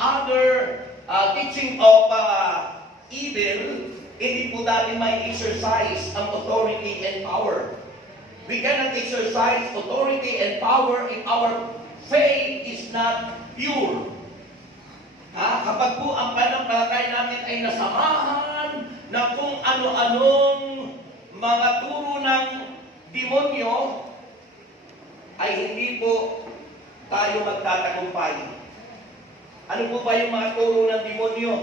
other teaching of evil, hindi po natin may exercise ang authority and power. We cannot exercise authority and power if our faith is not pure. Kapag po ang pananampalataya natin ay nasamahan ng kung ano-anong mga turo ng demonyo, ay hindi po tayo magtatagumpay. Ano po ba yung mga turo ng demonyo?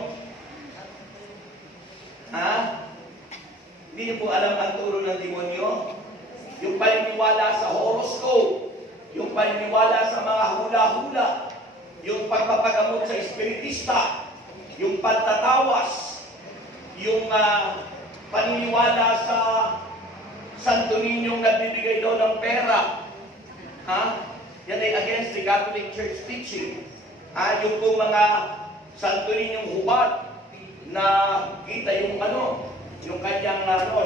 Hindi niyo po alam ang turo ng demonyo? Yung paniniwala sa horoscope, yung paniniwala sa mga hula-hula, yung pagpapagamot sa espiritista, yung pantatawas, yung paniniwala sa Santo Niñong nagbibigay daw ng pera. Yan ay against the Catholic Church teaching. Yung pong mga Santo Niñong hubad na kita yung yung kanyang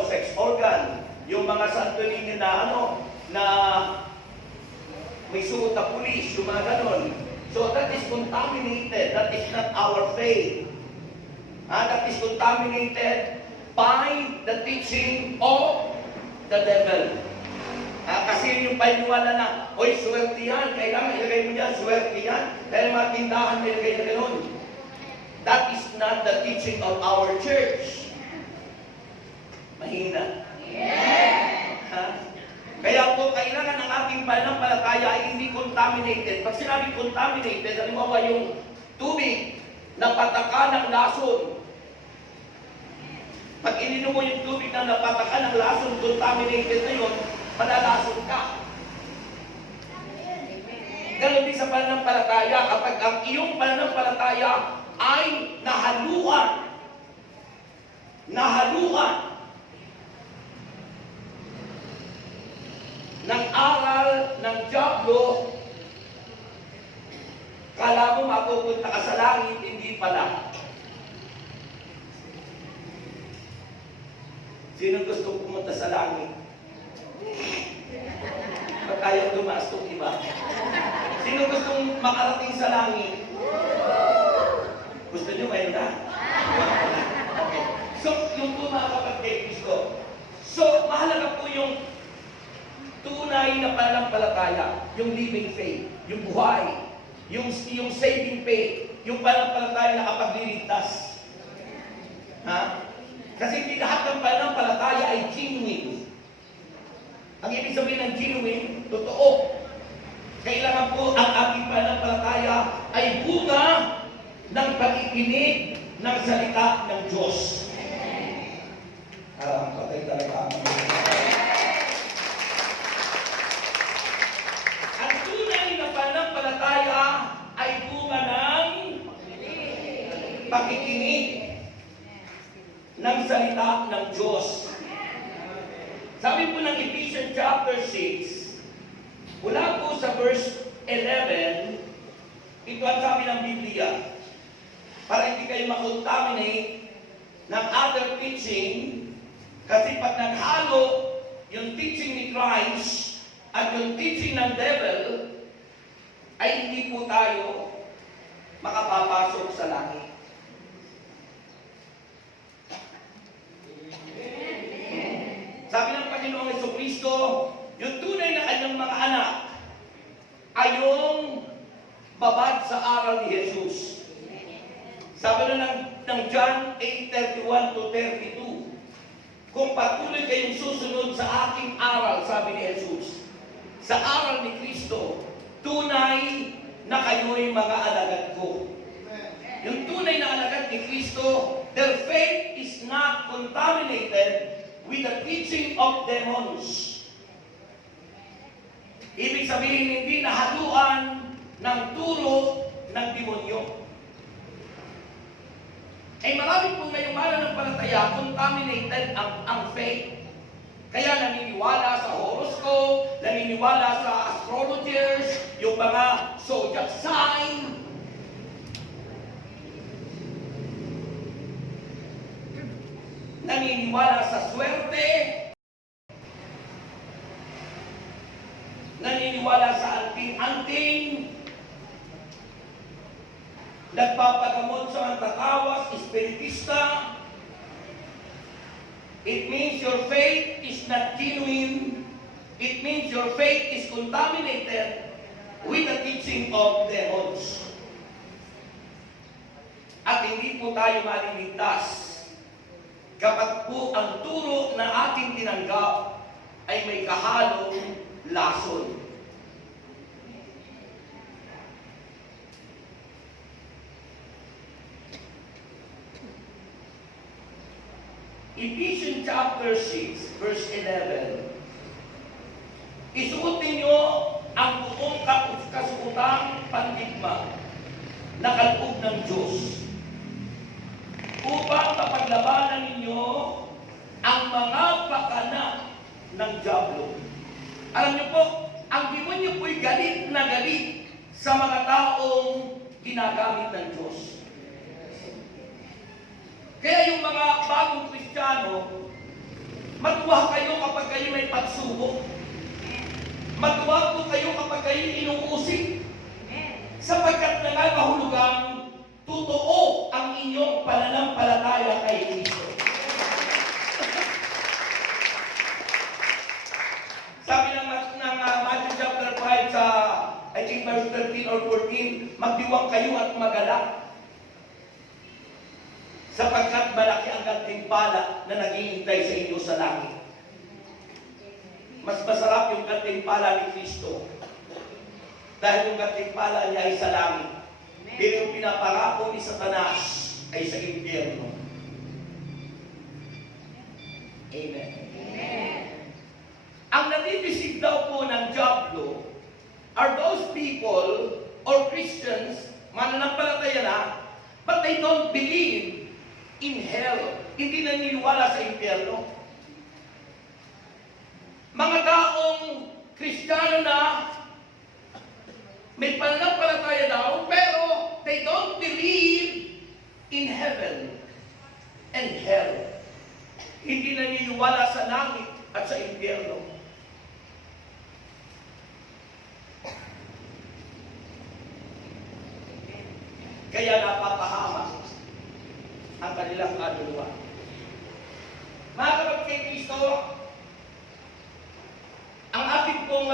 sex organ, yung mga Santo Niño na may suot na pulis, yung mga ganon. So that is contaminated. That is not our faith. That is contaminated by the teaching of the devil. Kasi yung paniniwala na, oy, swerte yan, kailangan ilagay mo dyan, swerte yan, dahil mga tindahan may ilagay na ganun. That is not the teaching of our church. Mahina. Kaya po, kailangan ang ating pananampalataya ay hindi contaminated. Pag sinabing contaminated, halimbawa yung tubig na pataka ng lason. Pag ininom mo yung tubig na napataka ng lason, contaminated na yun, malalason ka. Ganon din sa pananampalataya, kapag ang iyong pananampalataya ay nahaluan ng aral ng dyablo, kala mo mapupunta ka sa langit, hindi pala. Sino gusto pumunta sa langit? Ba't ayaw dumaas itong iba? Sino gustong makarating sa langit? Gusto nyo mayroon na? Okay. So, yung po mga kapatid ko. So, mahalaga po yung tunay na pananampalataya, yung living faith, yung buhay, yung saving faith, yung pananampalataya na kapagliligtas. Kasi hindi lahat ng pananampalataya ay genuine. Ang ibig sabihin ng genuine, totoo. Kailangan po ang ating pananampalataya ay bunga ng pakikinig ng salita ng Diyos. Patay talaga ang pananampalataya ay bunga ng pakikinig ng salita ng Diyos. Sabi po ng Ephesians chapter 6, mula po sa verse 11, ito ang sabi ng Biblia, para hindi kayo makontaminate ng other teaching, kasi pag naghalo yung teaching ni Christ at yung teaching ng devil, ay hindi po tayo makapapasok sa langit. Sabi ng Panginoong Jesucristo, yung tunay na kanyang mga anak ay yung babad sa aral ni Jesus. Sabi na ng John 8:31 to 32, kung patuloy kayong susunod sa aking aral, sabi ni Jesus, sa aral ni Kristo, tunay na kayo'y mga alagad ko. Yung tunay na alagad ni Kristo, their faith is not contaminated with the teaching of demons. Ibig sabihin, hindi nahaluan ng turo ng demonyo. Ay marami po ngayong mananampalataya, contaminated ang faith. Kaya naniniwala sa horoscope, naniniwala sa astrologers, yung mga zodiac sign. Naniniwala sa swerte. Naniniwala sa anting-anting. nagpapagamot sa mga takawas, espiritista. It means your faith is not genuine. It means your faith is contaminated with the teaching of demons. At hindi po tayo maliligtas kapag po ang turo na ating tinanggap ay may kahalong lason. Ephesians chapter 6, verse 11. Isuotin niyo ang buong kasukutang pandigma na kaloob ng Diyos upang mapaglabanan ninyo ang mga pakana ng dyablo. Alam niyo po, ang demonyo po'y galit na galit sa mga taong ginagamit ng Diyos. Kaya yung mga bagong Kristiyano, matuwa kayo kapag kayo may pagsubok. Matuwa po kayo kapag kayo inuusig. Sapagkat nangangahulugang totoo ang inyong pananampalataya kay Kristo. Sabi ng Matthew chapter 5 sa, I think verse 13 or 14, magdiwang kayo at magalak. Sapagkat malaki ang gantimpala na naghihintay sa inyo sa langit. Mas masarap yung gantimpala ni Kristo. Dahil yung gantimpala niya ay sa langit. Pero yung pinapangako ni Satanas ay sa impyerno. Amen. Amen. Ang natitisig daw po ng dyablo are those people or Christians, mananampalataya na, but they don't believe in hell. Hindi naniniwala sa impyerno. Mga taong Kristiyano na may pananampalataya daw, pero they don't believe in heaven and hell. Hindi naniniwala sa langit at sa impyerno. Kaya napapahamak ang kanilang kaluluwa. Mga kapatid kay Kristo, ang ating pong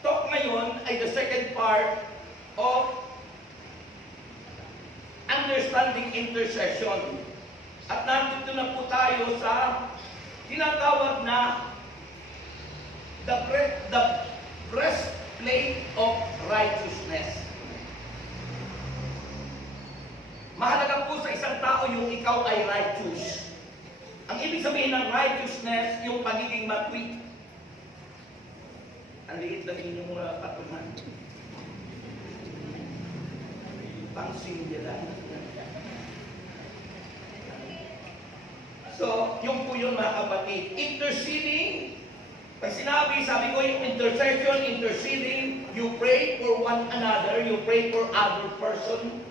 talk ngayon ay the second part of understanding intercession. At nandito na po tayo sa tinatawag na the breastplate of righteousness. Mahalaga po sa isang tao yung ikaw ay righteous. Ang ibig sabihin ng righteousness, yung pagiging matwid. Ang liit na inyong patunan. Pangsing niya lang. So, yung po yun mga kapatid. Interceding. Pag sinabi, sabi ko yung interceding, you pray for one another, you pray for other person.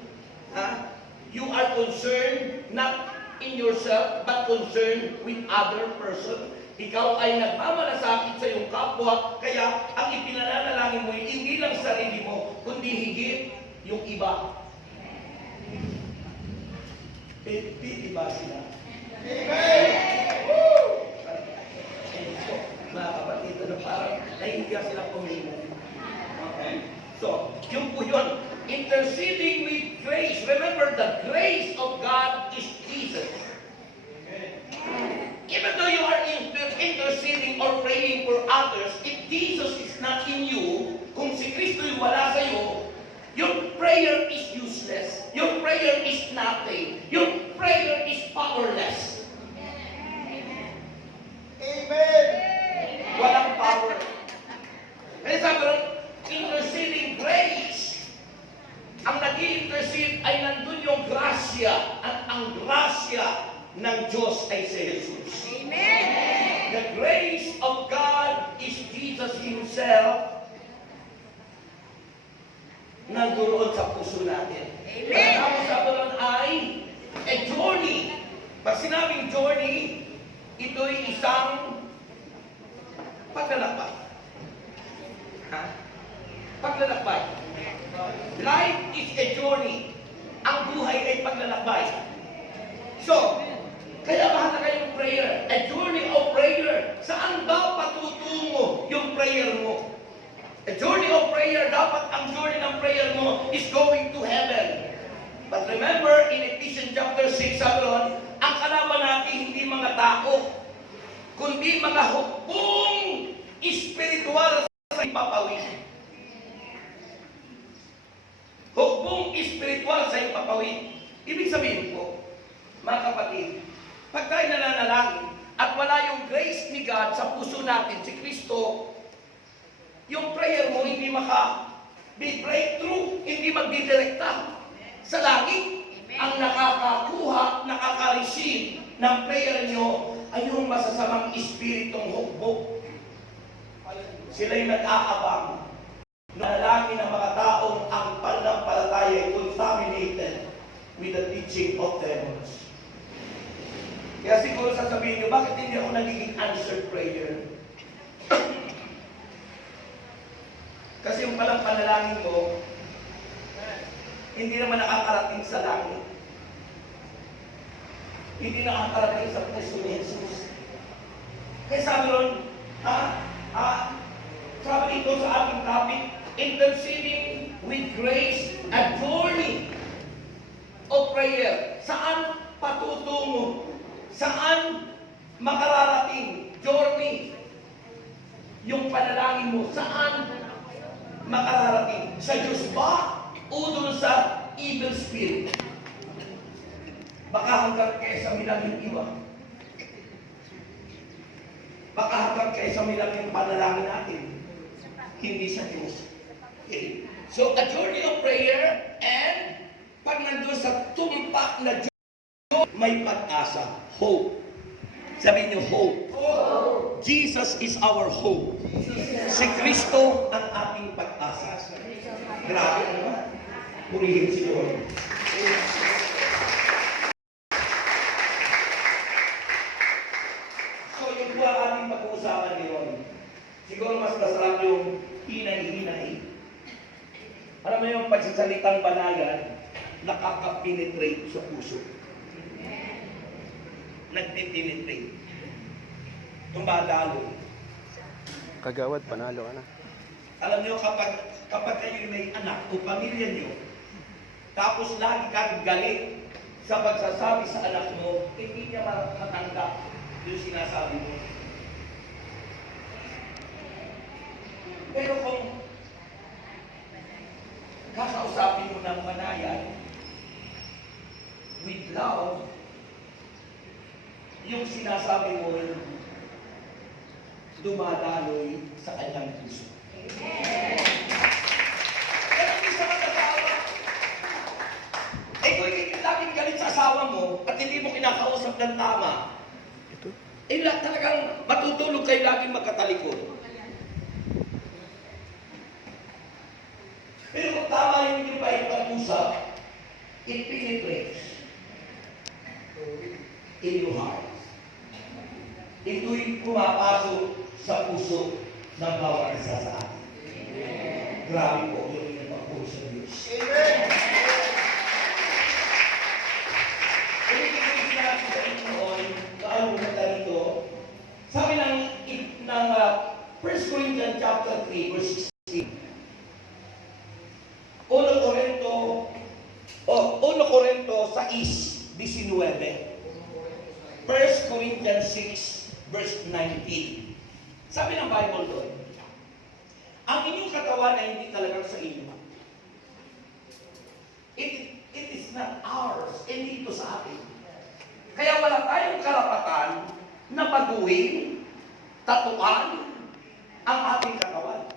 Ha? You are concerned not in yourself, but concerned with other person. Ikaw ay nagmamalasakit sa iyong kapwa, kaya ang ipinananalangin mo hindi lang sarili mo, kundi higit yung iba. Iba sila. Amen! Woo! Mga kapatid, parang nahihiya sila kumilan. Okay. So, yung po yun. Interceding with grace. Remember, the grace of God is Jesus. Even though you are interceding or praying for others, if Jesus is not in you, kung si Kristo yung wala sa iyo, your prayer is useless. Your prayer is nothing. Your prayer is powerless. Amen. Walang power. Kaya sabi rin, interceding grace. Ang nag-i-intercede ay nandun yung grasya. At ang grasya ng Diyos ay si Jesus. Amen. The grace of God is Jesus Himself na duroon sa puso natin. Amen. Ang sabi doon ay a journey. Pag sinabing journey, ito'y isang paglalakbay. Ha? Paglalakbay. Life is a journey. Ang buhay ay paglalakbay. So, kaya mahalaga yung prayer. A journey of prayer. Saan ba patutungo yung prayer mo? A journey of prayer, dapat ang journey ng prayer mo is going to heaven. But remember, in Ephesians chapter 6, sabi ron, ang kalaban natin hindi mga tao, kundi mga hukbong espiritual sa ipapawid. Hukbong espiritual sa ipapawid. Ibig sabihin po, mga kapatid, pag tayo nananalangin at wala yung grace ni God sa puso natin, si Kristo, yung prayer mo hindi breakthrough, hindi magdidirekta sa langit. Ang nakakakuha, nakaka-receive ng prayer nyo ay yung masasamang espiritong hukbo. Sila'y nag-aabang. Nalangin ng mga taong ang pananampalataya ay contaminated with the teaching of demons. Kaya siguro sasabihin nyo, bakit hindi ako nagiging answered prayer? Kasi yung palang panalangin mo, hindi naman nakakarating sa langit. Hindi nakakarating sa puso ni Jesus. Kaya sabi ron, sabi ito sa ating topic, interceding with grace, a journey of prayer. Saan patutungo? Saan makararating? Journey. Yung panalangin mo, saan makararating? Sa Diyos ba? O doon sa evil spirit? Baka hanggang kayo sa milaging iwa. Baka hanggang kayo sa milaging panalangin natin. Hindi sa Diyos. Okay. So, a journey of prayer, and pag nandun sa tumpak na Diyos, may pag-asa. Hope. Sabihin niyo, hope. Hope. Jesus is our hope. Si Kristo ang ating pag-asa. Grabe, ano ba? Purihin si Lord. So, yun po ang ating pag-uusapan ngayon. Siguro mas masarap yung hinay-hinay. Alam mo yung pagsasalitang banayan, nakaka-penetrate sa puso. Nagpe-penetrate. Tumadalo. Kagawad, panalo ka na. Alam niyo, kapag kayo may anak o pamilya niyo, tapos lagi kang galit sa pagsasabi sa anak mo, hindi niya matanggap yung sinasabi mo. Pero kung kakausapin mo ng manayan, with love, yung sinasabi mo, dumadaloy sa kanyang puso. Kaya hindi sa mag-asawa. Kung laging galit sa asawa mo at hindi mo kinakausap ng tama, talagang matutulog kayo laging magkatalikod. Pero kung tama yung hindi pa ipag-usap, it penetrates in your heart. Ito'y pumapasok sa puso ng bawat isa sa atin. Grabe po yung inyong sa Diyos. Amen! Sabi ng 1 Corinthians chapter 3, verse 16. 1 Corinto 6, 19. 1 Corinthians 6, verse 19. Sabi ng Bible doon, ang inyong katawan ay hindi talagang sa inyo. It is not ours. Hindi ito sa atin. Kaya wala tayong karapatan na baguhin, tatuan ang ating katawan.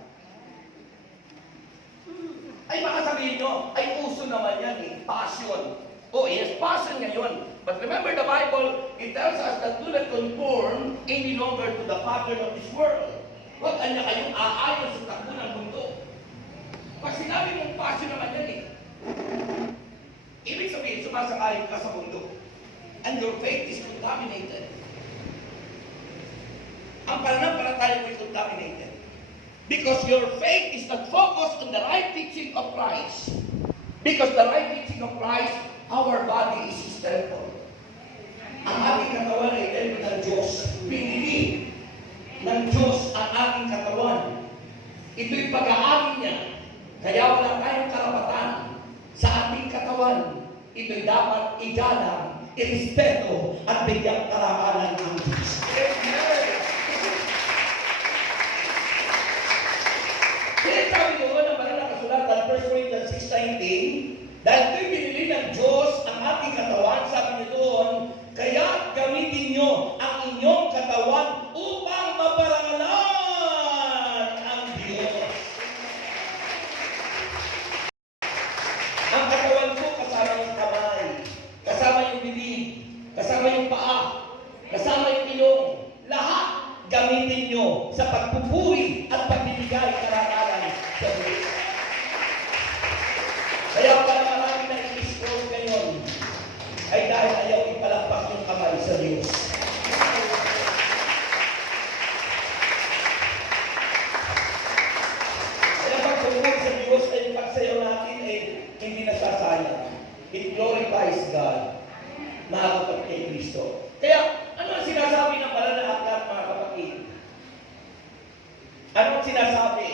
Ay baka sabihin nyo, ay uso naman yan eh, passion. Oh yes, passion ngayon. But remember the Bible, it tells us that do not conform any longer to the pattern of this world. Huwag kanya kayong aayon sa takbo ng mundo. Pag sinabi mong passion naman yan eh, ibig sabihin, sumasakayin ka sa mundo. And your faith is contaminated. Ang pananampalataya mo ay contaminated. Because your faith is not focused on the right teaching of Christ. Because the right teaching of Christ, our body is His temple. Ang ating katawan ay temple ng Diyos. Pinili ng Diyos ang ating katawan. Ito'y pag-aari niya. Kaya wala tayong karapatan sa ating katawan. Ito'y dapat igalang, irespeto, at bigyang karangalan ng Diyos. Kaya sabi doon ang banal na kasulatan, 1 Corinthians 6:19, dahil ito'y binili ng Diyos ang ating katawan, sabi niyo doon, kaya gamitin niyo ang inyong katawan upang maparangalan ang Diyos. Ang katawan ko kasama yung kamay, kasama yung bibig, kasama yung paa, kasama yung ilong. Lahat gamitin nyo sa pagpupuri at pagbibigay karangalan sa Diyos. Kaya pala marami na i-scroll ngayon ay dahil ayaw ipalagpak yung kamay sa Diyos. Kaya pagpupuri sa Diyos ay pagsayaw natin ay hindi nasasayang. It glorifies God na apat kay Kristo. Kaya, ano ang sinasabi ng banal na aklat, mga kapatid? Ano ang sinasabi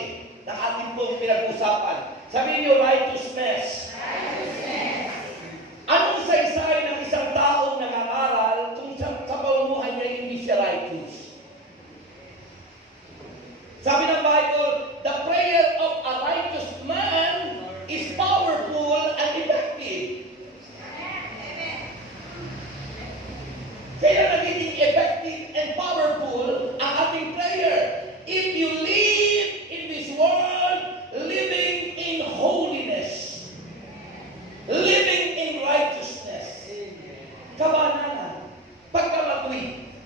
ng ating pong pinag-usapan? Sabihin niyo, righteousness. Anong saysay ng isang taong nag-aaral kung sa pamumuhay niya hindi siya righteous? Sabi ng Bible, the prayer of a righteous man is powerful and effective. Kaya nagiging effective and powerful ang ating prayer if you live in this world living in holiness, living in righteousness. Kabananan, pagkamatuwid.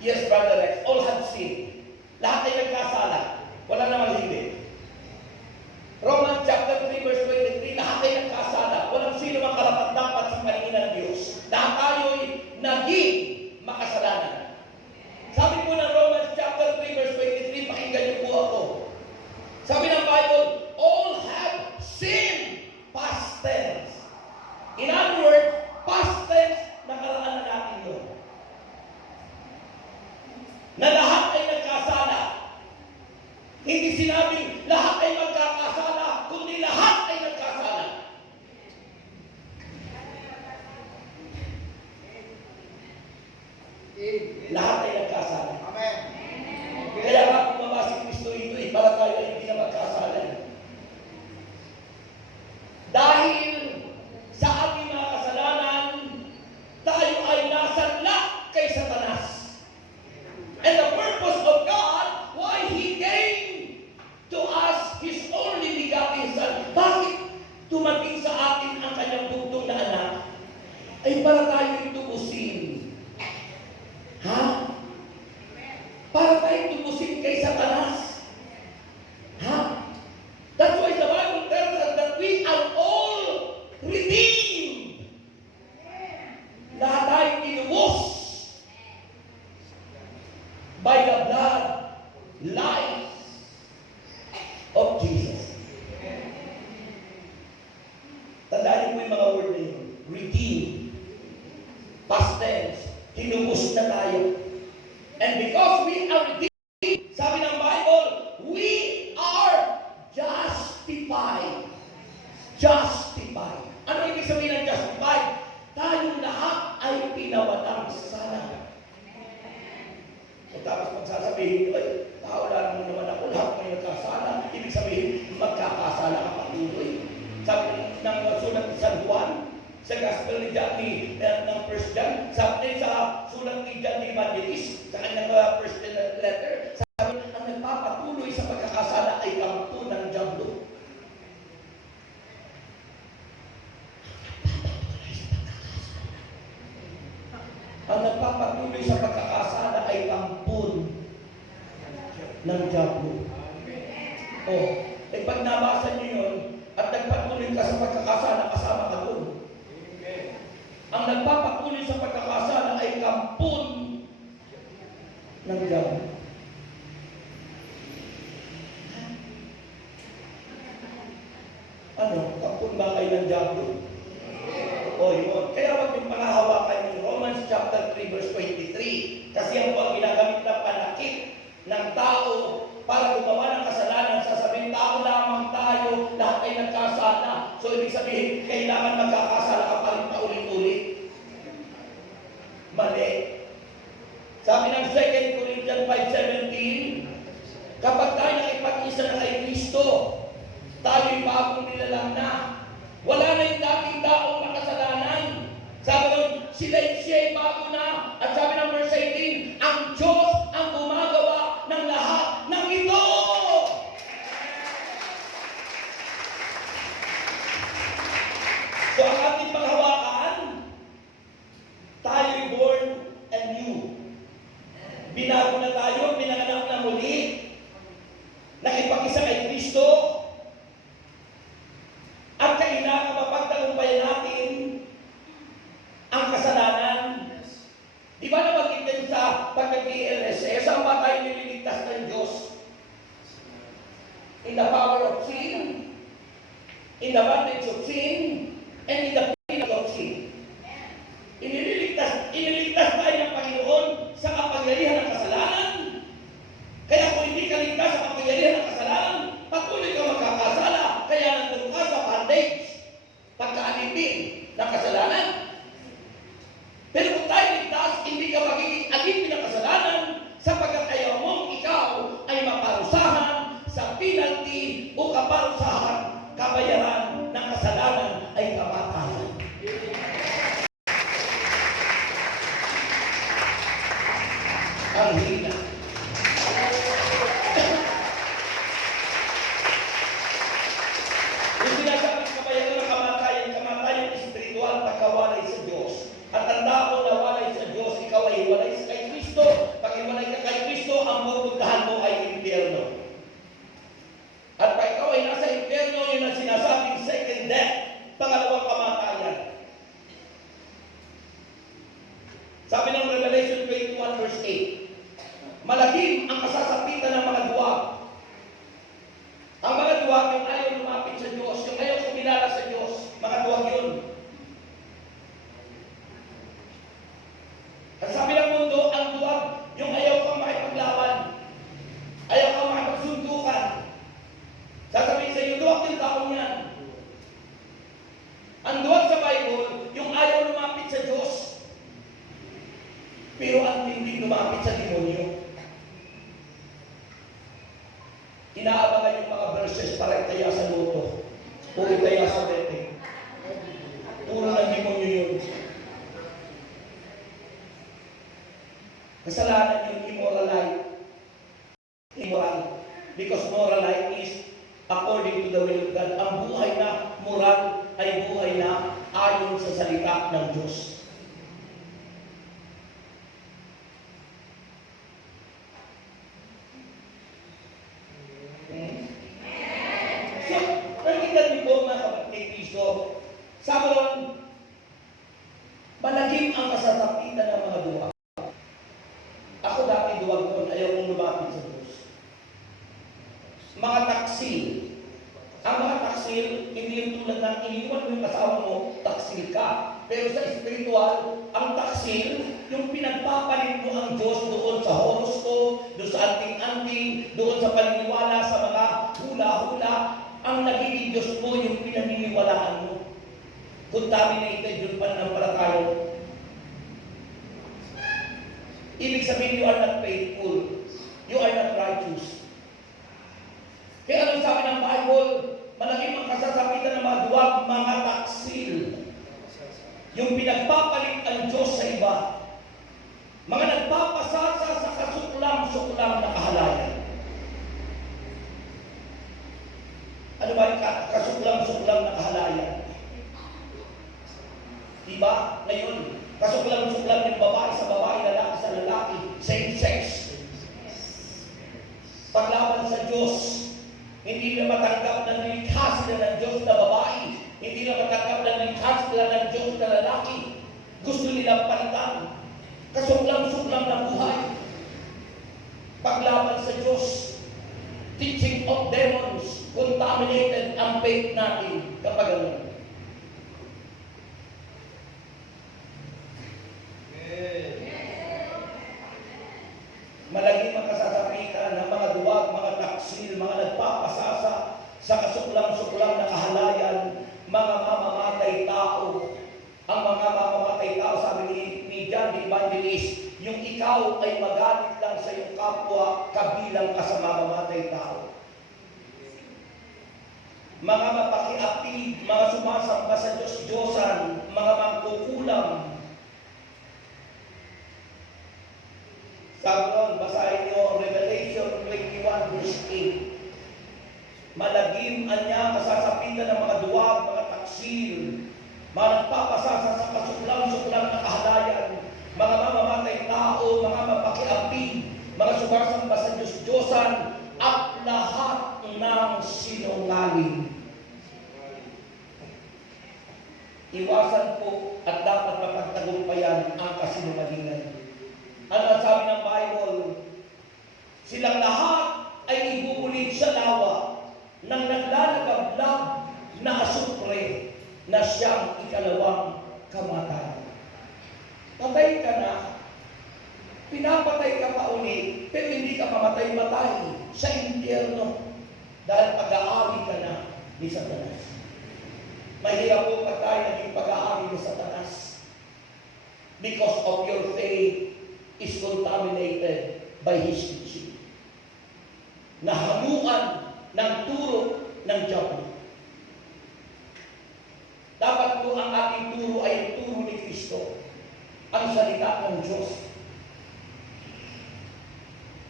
Yes, Brother Rex, all have sinned. Lahat ay nagkasala. Wala namang hindi. Romans chapter 3 verse 23, lahat ay nagkasala. Walang sino mang karapat-dapat sa paningin ng Diyos. Lahat tayo'y naging makasalanan. Sabi po ng Romans chapter 3 verse 23, pakinggan niyo po ako. Sabi ng Bible, all have sinned, past tense. In other words, past tense, nakaraan na natin yun. Na lahat ay nagkasala. Hindi sinabing lahat ay magkakasala, kundi lahat ay nagkasala. Lahat ay nagkasala. Amen. Kaya nga bumaba si Kristo ito, para tayo ay hindi na magkasala. Dahil sa ating mga kasalanan, tayo ay nasanla kay Satanas. And the purpose of God, why He came to us His only begotten Son. Bakit tumating sa atin ang kanyang bugtong na anak? Ay para tayo itubusin. Ha? Para tayo tubusin kay Satanas. Ha? That's why the Bible tells us that we are all redeemed. Lahat tayo tinubos by the blood, life of Jesus. Tandaan niyo po yung mga word na yun. Redeemed. Past tense. Tinubos na tayo. And because we are redeemed, sabi ng Bible, we are justified. Justified. Ano ibig sabihin ng justified? Tayong lahat ay pinawatang sana. At tapos magsasabihin, ay, paula naman ako, lahat may nagkasala. Ibig sabihin, magkakasala ka patuloy. Sabi ng sulat ni San Juan, sa Gospel ni John, ng First John, sabi sa sulat ni John the Evangelist, sa kanyang first letter, sabi, ang nagpapatuloy sa pagkakasala ay kampo ng diablo. Ang nagpapatuloy sa pagkakasala ay kampon ng diablo. Oh, eh pag nabasa niyo yun, at nagpatuloy ka sa pagkakasala, kasama ka doon. Ang nagpapatuloy sa pagkakasala ay kampon ng diablo. Ano? Kampon ba kayo ng diablo. O yun. Kaya wag yung pangahawakan yung Romans chapter 3 verse 23. Kasi yan po ang ginagamit na panakit ng tao para gumawa ng kasalanan. Sasabihin, tao lamang tayo, lahat ay nagkasala. So ibig sabihin, kailangan magkakasala ka pa rin paulit-ulit. Mali. Sabi ng 2 Corinthians 5:17, kapag tayo nakipag-isa na kay Kristo, tayo'y bagong nilalang na. Wala na yung dating taong nakasalanan. Sabi ng siya'y bago na. At sabi ng verse 18, ang Diyos ang gumagawa ng lahat ng ito. So ang ating panghawakan, tayo'y born anew. Binago na tayo, pinanganak na muli, nakipag-isa kay Kristo, at kailangan mapagtagumpayan natin ang kasalanan. Di ba nabanggit din sa pagka-PLSS, saan ba tayo nililigtas ng Diyos? In the power of sin, in the bondage of sin, and in the penalty of sin. Iniligtas tayo ng Panginoon sa kapangyarihan ng kasalanan. Kaya kung hindi ka ligtas sa kapangyarihan ng kasalanan, patuloy ka magkakasala. Kaya nandun ka sa bondage, pagkaalipin ng kasalanan. Pero kung tayo ligtas, hindi ka magiging alipin ng kasalanan sapagkat ayaw mong ikaw ay maparusahan sa penalty o kaparusahan, kabayaran ng kasalanan ay kamatayan. Ang hina. Yung sinasabing kabayaran ng kamatayan espiritual, pagkawalay sa Diyos. At ang tao na walay sa Diyos, ikaw ay walay kay Kristo. Pag iwalay ka kay Kristo, ang pupuntahan mo ay impyerno. At pag ikaw ay nasa impyerno, yun ang sinasabing second death, pangalawang kamatayan. Sabi ng Revelation 21 verse 8, malagim ang kasasapitan ng mga duwag. Ang mga duwag yung ayaw lumapit sa Diyos, yung ayaw kumilala sa Diyos, mga duwag yun. At sabi ng mundo, ang duwag, yung ayaw kang makipaglaban, ayaw kang makipagsundukan. Sasabihin sa iyo, duwag yung taong yan. Ang duwag sa Bible, yung ayaw lumapit sa Diyos, pero ang hindi lumapit sa demonyo. Inaabangan yung mga verses para itaya sa loto o itaya sa betting. Puro ng demonyo yun. Kasalanan yung immoral life. Immoral. Because moral life is according to the will of God. Ang buhay na moral ay buhay na ayon sa salita ng Diyos. So, nakikita niyo po mga kapatid kay Kristo, sabi ron, malagim ang kasasapitan ng mga duwag. Ako dati duwag noon, ayaw kong lumapit sa Diyos. Mga taksil. Ang mga taksil, hindi yung tulad ng iniwan mo yung kasama mo, taksil ka. Pero sa spiritual, ang taksil, yung pinagpapalit mo ang Diyos doon sa horoscope, doon sa anting-anting, doon sa paniniwala sa mga hula-hula, ang nagiging Diyos mo yung pinaniniwalaan mo. Contaminated yung pananampalataya. Ibig sabihin, you are not faithful. You are not righteous. Kaya anong sabi ng Bible? Malagim ang kasasapitan ng mga duwag, mga taksil. Yung pinagpapalit ang Diyos sa iba. Mga nagpapasasa sa kasuklam-suklam na kahalayan. Ano ba yung kasuklam-suklam na kahalayan? Diba? Ngayon, kasuklam-suklam yung babae sa babae, lalaki sa lalaki, same sex. Paglaban sa Diyos, hindi na matanggap ng nilikha sila ng Diyos na babae, hindi na matanggap ng nilikha sila ng Diyos na lalaki. Gusto nilang palitan. Kasuklam-suklam na buhay. Paglaban sa Diyos, teaching of demons, contaminated ang faith natin kapag gano'n. sa kasuklang-suklang na kahalayan, mga mamamatay tao. Ang mga mamamatay tao, sabi ni John the Evangelist, yung ikaw ay magalit lang sa iyong kapwa, kabilang ka sa mamamatay tao. Mga mapakiapid, mga sumasamba sa Diyos-Diyosan, mga mangkukulam. Sabi nun, basahin niyo Revelation 21 verse 8. Malagim niya kasasapitan ng mga duwag, mga taksil, mga nagpapasasa sa kasuklam-suklam na kahalayan, mga mamamatay tao, mga mapakiapid, mga sumasamba sa Diyos-Diyosan, at lahat ng sinungaling. Iwasan po at dapat mapagtagumpayan ang kasinungalingan. Ano ang sabi ng Bible? Silang lahat ay ibubulig sa lawa ng naglalagablab na asupre na siyang ikalawang kamatayan. Patay ka na, pinapatay ka pa uli, pero hindi ka mamatay-matay sa impyerno dahil pag-aari ka na ni Satanas. Mahirap po pag tayo naging pag-aari ni Satanas because of your faith is contaminated by his teaching. Nahamuan ng turo ng Diablo. Dapat po ang ating turo ay ang turo ni Kristo, ang salita ng Diyos.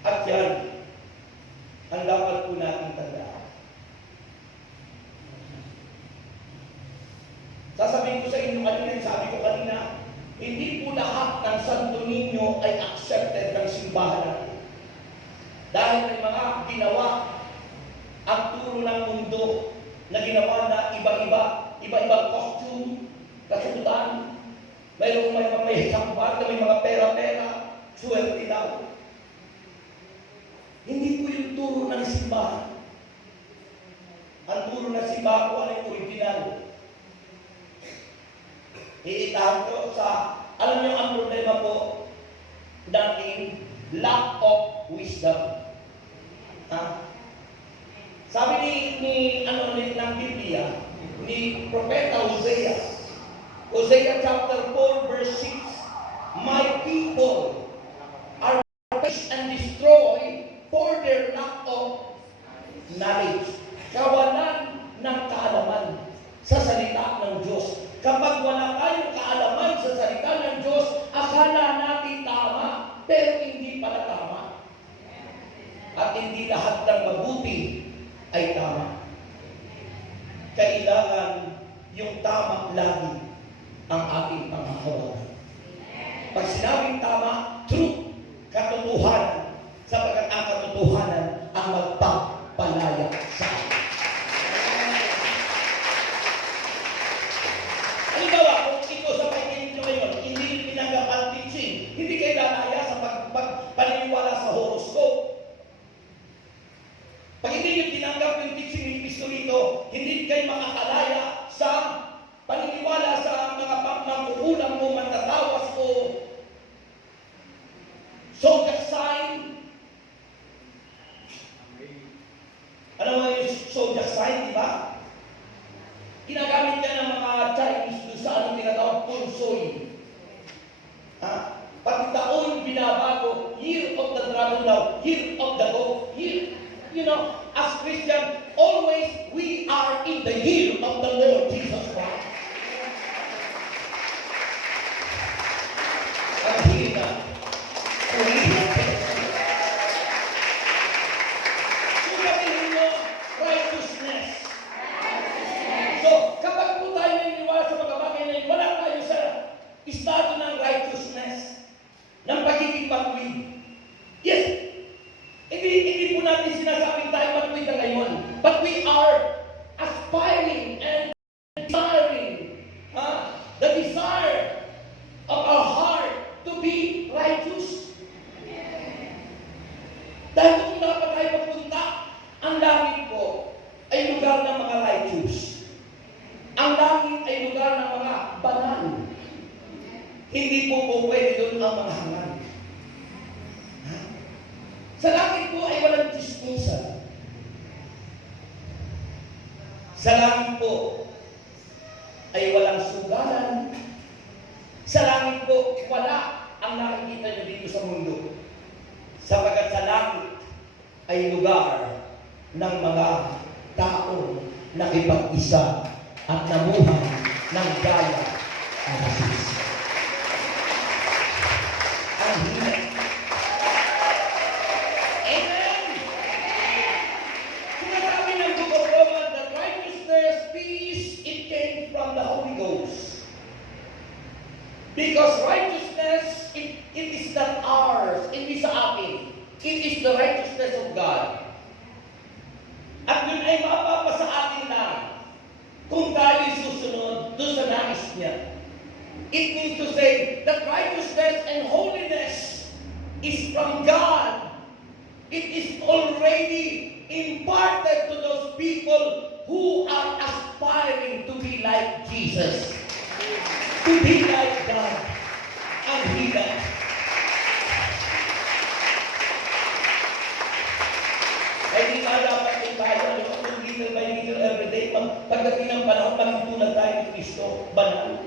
At yan ang dapat po natin tandaan. Sasabihin ko sa inyo kanina, sabi ko kanina, hindi po lahat ng Santo Niño ay accepted ng simbahan natin. Dahil may mga ginawa ang turo ng mundo na ginawa na iba-ibang costume, kasutan, mayroong may sambar na may mga pera-pera, swerte daw. Hindi po yung turo ng simbahan. Ang turo ng simbahan po ay original. Iitahan ko sa, alam niyo ang problema po natin, lack of wisdom. Sabi ng Biblia, ni Propeta Hosea, Hosea chapter 4 verse 6, my people are perished and destroyed for their lack of knowledge. Kawalan ng kaalaman sa salita ng Diyos. Kapag wala tayong kaalaman sa salita ng Diyos, akala natin tama, pero hindi pala tama. At hindi lahat ng mabuti ay tama. Kailangan yung tama lagi ang ating panghahawakan. Pag sinabing tama, truth, katotohanan, sapagkat ang katotohanan ang magpapalaya sa atin. Halimbawa, kung ikaw sa paingin nyo ngayon, hindi pinanggap ang teaching, hindi kayo lalaya sa paniniwala sa horoscope. Pag hindi nyo tinanggap yung teaching ni Kristo rito, hindi kayo makakalaya sa paniniwala sa mga mangkukulang mo, mandatawas o zodiac sign. Ano mo yung zodiac sign, di ba? Ginagamit yan ng mga Chinese doon sa anong tinatawag punsoy. Pati taon binabago, year of the dragon daw, year of the dog, year. You know, as Christian, always we are in the year of the Lord Jesus Christ. Ang hina. Sugatin ninyo, righteousness. So, kapag po tayo naniniwala sa mga bagay na yun, wala tayo sa estado ng righteousness, ng pagiging matuwid. Yes, hindi po natin sinasabing tayo matuwid na ngayon, but we are aspiring and desiring the desire of our heart to be righteous. Dahil kung dapat tayo magpunta, ang langit po ay lugar ng mga righteous. Ang langit ay lugar ng mga banal. Hindi po pwede doon ang mga hangal. Sa langit po ay walang chismisan. Sa langit po ay walang sugalan. Sa langit po, wala ang nakikita niyo dito sa mundo. Sapagkat sa langit ay lugar ng mga taong nakipag-isa at namuhay ng gaya ng Jesus. Ang hina. Amen! Sinasabi ng Book of Romans that righteousness, peace, it came from the Holy Ghost. Because righteousness, it is not ours, hindi sa akin. It is the righteousness of God. At yun ay mapapa sa atin lang kung tayo susunod doon sa nais niya. It means to say that righteousness and holiness is from God. It is already imparted to those people who are aspiring to be like Jesus. To be like God. Ang hina. Ay di ba dapat ay tayo, kung little by little everyday, pagdating ng panahon, magtulad tayo ni Kristo, banal.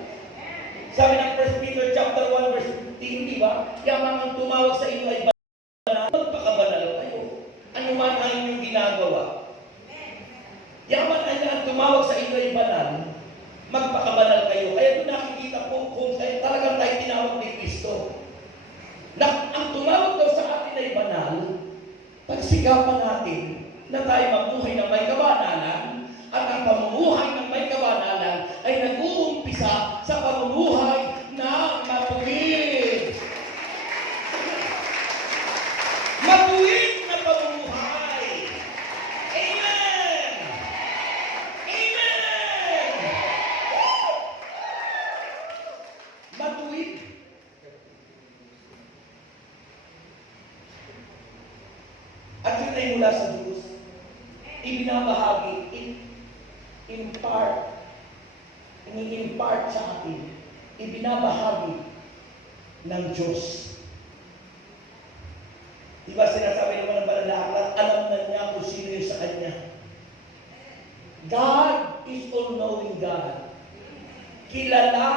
Sabi ng 1 Peter chapter 1 verse 15, di ba? Yamang ang tumawag sa inyo ay banal, magpakabanal kayo. Ano man ang inyong ginagawa. Yaman ang tumawag sa inyo ay banal, magpakabanal kayo. Kaya doon nakikita po kung talagang tayo tinawag ni Kristo. Na ang tumawag daw sa atin ay banal, pagsigapan natin na tayo mabuhay ng may kabanalan, at ang pamumuhay ng may kabanalan ay nag-uumpisa sa pamumuhay na matuwid. Matuwid na pamumuhay. Amen! Amen! Matuwid. At yun ay mula sa Diyos. Ibinabahagi, ini-impart sa atin, ibinabahagi ng Diyos. Diba sinasabi naman ng banal na aklat, alam na niya kung sino yung sa Kanya. God is all-knowing God. Kilala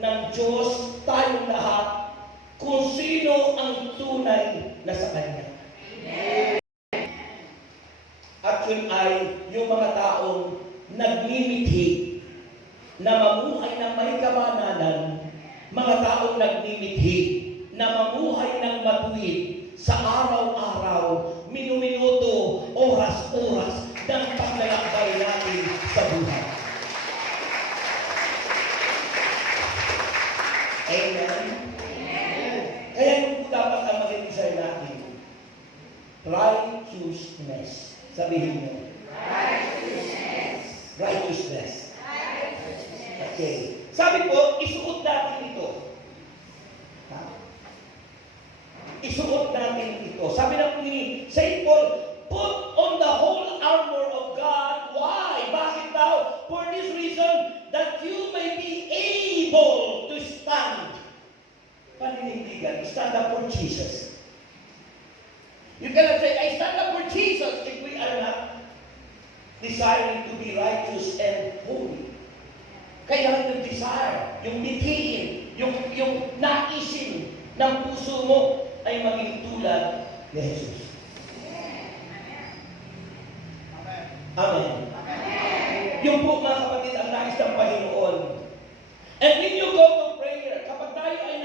ng Diyos tayong lahat kung sino ang tunay na sa Kanya. At yun ay yung mga taong nagmimithi na mamuhay ng may kabanalan, mga taong nagmimithi na mamuhay ng matuwid sa araw-araw, minuminuto, oras-oras ng paglalakbay natin sa buhay. Amen? Kaya yun po dapat ang maging desire natin. Righteousness. Sabihin mo. Righteousness. Righteousness. Okay. Sabi po, isuot natin ito. Ha? Isuot natin ito. Sabi ni St. Paul, put on the whole armor of God. Why? Bakit daw? For this reason, that you may be able to stand. Paninindigan, stand up for Jesus. You cannot say, I stand up for Jesus if we are not desiring to be righteous and holy. Kaya yung desire, yung mithiin, yung naisin ng puso mo ay maging tulad ni Jesus. Amen. Yung po mga kapatid ang nais ng Panginoon. And when you go to prayer, kapag tayo ay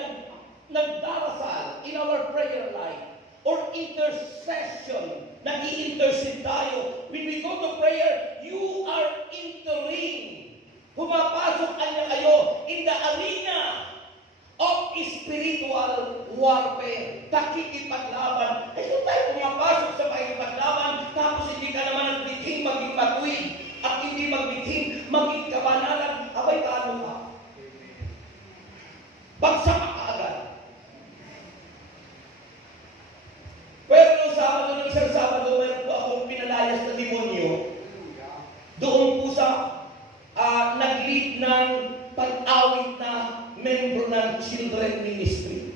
nagdarasal in our prayer life, or intercession, nag-i-intercede tayo. When we go to prayer, you are entering. Pumapasok niya kayo in the arena of spiritual warfare. Nakikipaglaban. Ay, kung tayo pumapasok sa pakikipaglaban, tapos hindi ka naman nagbithing maging matuwid at hindi magbithing maging kabanalan, abay talo ka. Bagsak ka agad. Pero nung isang Sabado, meron po akong pinalayas na demonyo. Doon po sa nag-lead ng pag-awit na membro ng children ministry.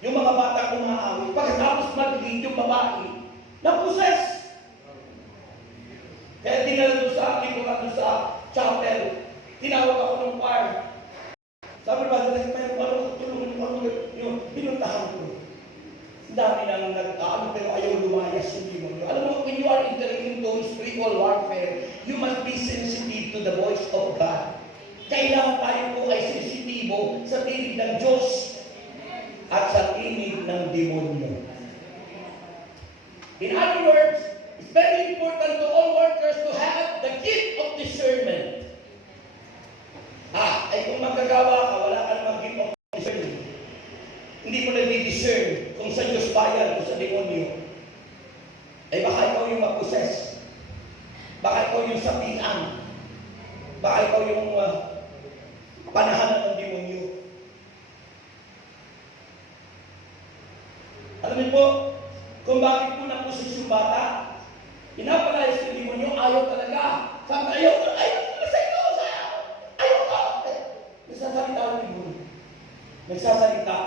Yung mga bata kumaawit. Pagkatapos mag-lead yung babae, naposes. Kaya dinala doon sa akin dito ka doon sa chapel. Tinawag ako ng choir. Sabi ba, may tulungan ko yung pinuntahan ko. Ang dami nang nag-aano pero ayaw lumayas yung demonyo. Alam mo, when you are entering into spiritual warfare, you must be sensitive to the voice of God. Kailangan tayo po ay sensitibo sa tinig ng Diyos at sa tinig ng demonyo. In other words, it's very important to all workers to have the gift of discernment. Ay kung magkagawa ka, wala ka namang gift of discernment. Hindi mo nag-discern kung sa Diyos ba yan o sa demonyo. Ay baka ikaw yung mag-possess. Baka ikaw yung sapian. Baka ikaw yung panahanan ng demonyo. Alam niyo po, kung bakit po napusis yung bata, inapalayas yung demonyo, ayaw talaga. Sabi, ayaw sa ito, ayaw ka. Nagsasalita yung demonyo. Nagsasalita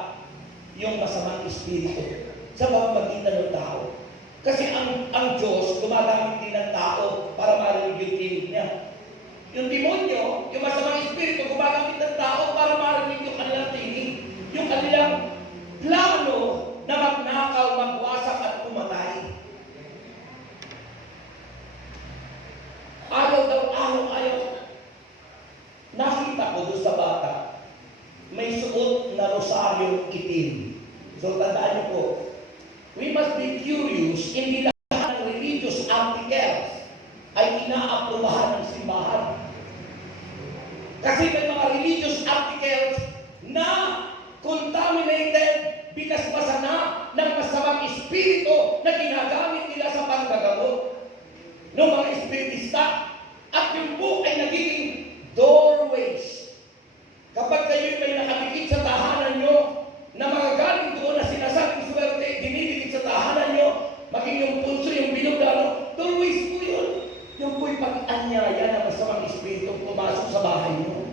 yung masamang espiritu sa pamamagitan ng tao. Kasi ang Diyos, gumagamit din ng tao para marinig yung tinig niya. Yung demonyo, yung masamang espiritu, gumagamit ng tao para marinig yung kanilang tinig. Yung kanilang plano na magnakaw, magwasak at pumatay. Ayaw. Nakita ko doon sa bata, may suot na rosaryong itim. So, tandaan niyo po, we must be curious, hindi lahat ng religious articles ay inaaprubahan ng simbahan. Kasi may mga religious articles na contaminated, binasbasa na ng masamang espiritu na ginagamit nila sa panggagamot ng mga espiritista. At yung po ay nagiging doorways. Kapag kayo may nakadikit sa tahanan nyo, na mga galing doon na sinasabing swerte, dinidikit sa tahanan nyo, maging yung punso, yung binugdano, doorways po yun. Yung po'y pag-anyaya ng masamang espiritu pumasok sa bahay nyo.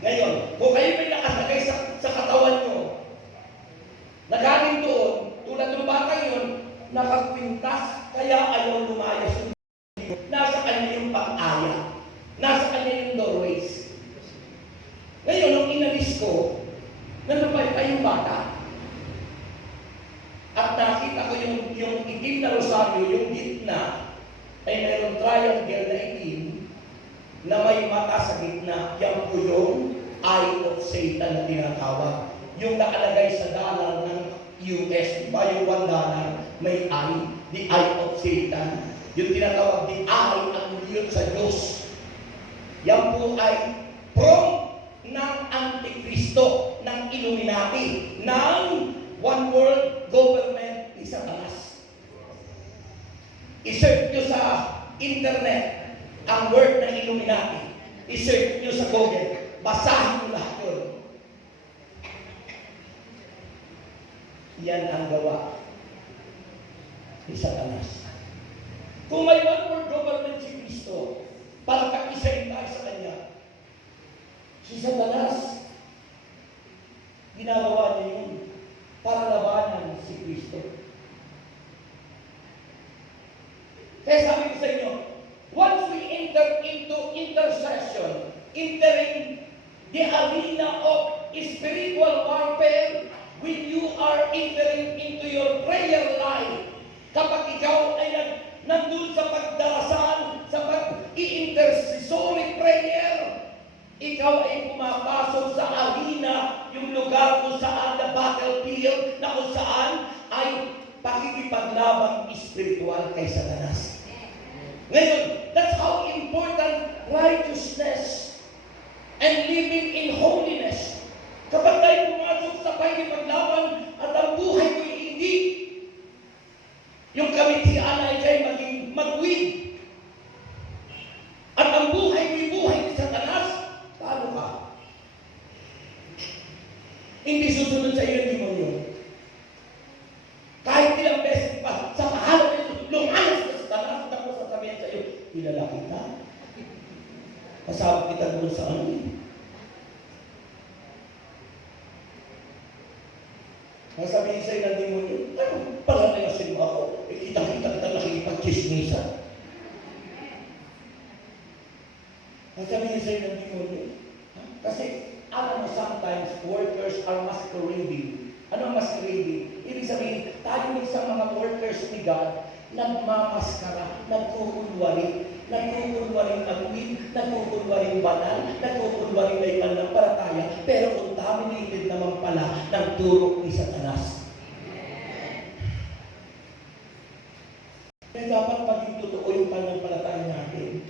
Ngayon, kung kayo may nakasagay sa katawan nyo, na galing doon, tulad ng batang yun, nakapintas, kaya ayaw lumayas yung nasa kanya yung pag-aya. Nasa kanya yung doorways. Ngayon, nung inalis ko, nanapay pa yung bata. At nakita ko yung itim na rosaryo, yung gitna, ay mayroong triangle na itim na may mata sa gitna. Yan po yung eye of Satan na tinatawag. Yung nakalagay sa dollar ng US, diba? Yung $1 may eye, the eye of Satan. Yung tinatawag, the eye ang yun sa Diyos. Yan po ay from ng Antikristo, ng Illuminati, ng One World Government ni Satanas. I-search nyo sa internet ang word ng Illuminati. I-search nyo sa Google. Basahin nyo lahat yun. Yan ang gawa ni Satanas. Kung may One World Government si Kristo, para kakisahin tayo sa Kanya, si Satanas, ginagawa niya yun para labanan si Kristo. Kaya sabi ko sa inyo, once we enter into intercession, entering the arena of spiritual warfare, when you are entering into your prayer life, kapag ikaw ay nandun sa pagdarasal, sa pag-i-intercessory prayer, ikaw ay pumapasok sa arena, yung lugar kung saan, the battlefield, na kung saan ay pakikipaglabang espiritual kay Satanas. Ngayon, that's how important righteousness and living in holiness. Kapag tayo pumasok sa pakikipaglaban at ang buhay ko hindi, yung kamitian ay kayo maging mag-win. At ang buhay mo'y buhay ni Satanas, paano ka? Hindi susunod sa iyo yung demonyo. Kahit ilang beses pa, sa pahalang ito, lumayas ka sa Satanas, tapos sasabihin sa iyo, kilala kita. Kasama kita doon sa amin. Nasabihin sa'yo ng demonyo, ano, palalayasin mo ako? Kita nakikipag-chismisan. Ang sabi niya sa'yo ng demonyo. Kasi, alam mo, sometimes workers are masquerading. Ano ang masquerading? Ibig sabihin, tayo isang mga workers ni God, nagmamaskara, nagkukunwari mag-win, nagkukunwaring banal, nagkukunwaring may pananampalataya, pero contaminated naman pala ng turok ni Satanas. Kaya dapat maging totoo yung pananampalataya natin.